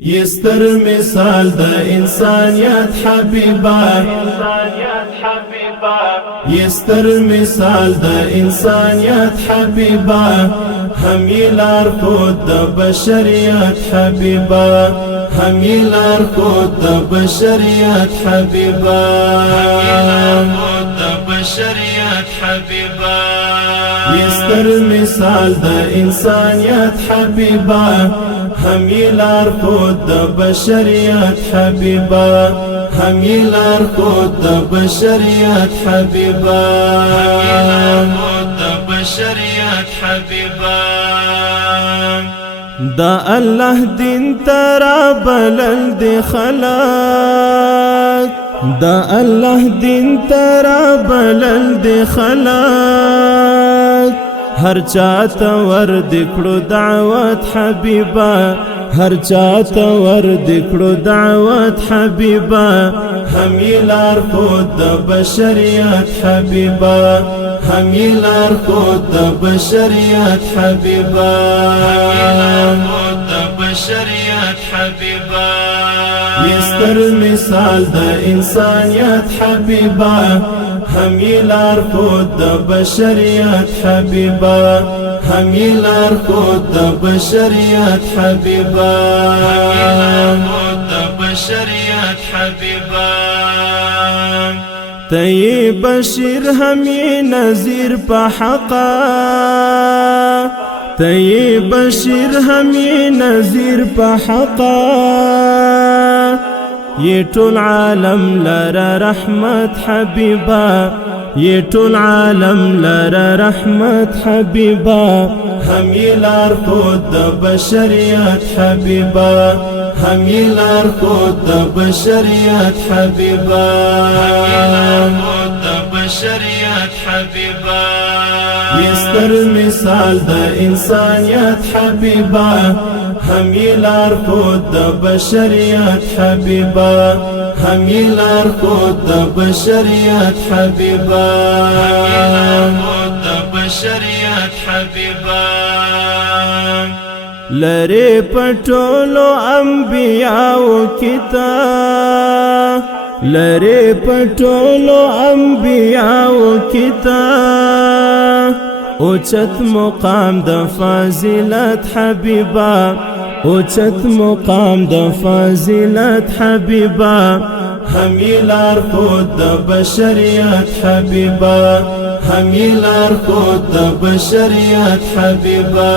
يستر مثال د انسانیت حبیبا يستر مثال د انسانیت حبیبا همیلار خود د بشریت حبیبا همیلار خود د بشریت حبیبا يستر مثال د انسانیت حبیبا همیلار خود د بشریت حبیبا همیلار خود د بشریت حبیبا دا الله دین ترا بلل دی خلق دا الله دین ترا بلل دی خلق هر چاته ورد کړو دعوت حبیبا هر چاته ورد کړو دعوت حبیبا همیلار خود د بشریت حبیبا همیلار خود د بشریت حبیبا يستر مثال د انسانیت حبیبا همیلار خود د بشریت حبیبا همیلار خود د بشریت حبیبا تی بشیر همی نذیر په حقا تی بشیر همی نذیر په حقا یہ ټول عالم لرا رحمت حبیبا یہ ټول عالم لرا رحمت حبیبا همیلار خود د بشریت حبیبا همیلار خود د بشریت حبیبا يستر مثال د انسانیت حبیبا همیلار خود د بشریت حبیبا همیلار خود د بشریت حبیبا لری پټولو انبیاء کتاب لری پټولو انبیاء کتاب اوچت مقام د فضیلت حبیبا اوچت مقام د فضیلت حبیبا همیلار خود د بشریت حبیبا همیلار خود د بشریت حبیبا